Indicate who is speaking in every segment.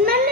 Speaker 1: Remember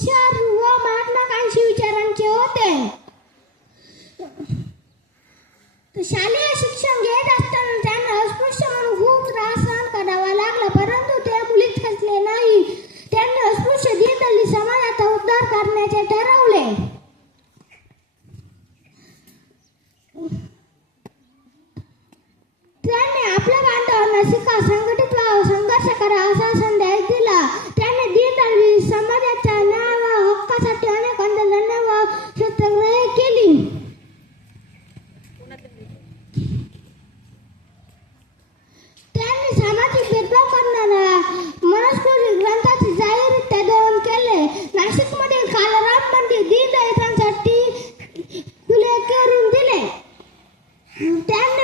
Speaker 1: विचारू व महात्मा विचारांचे होते? शालेय शिक्षण घेत असताना त्यांना अस्पृश्य म्हणून खूप त्रास सहन करावा लागला परंतु ते मुलीत फसले नाही. त्यांनी अस्पृश्य दीनदली समाजाचा उद्धार करण्याचे ठरवले. त्यांनी आपल्या बांधवांना शिका संघटित व्हावं संघर्ष करा असा Até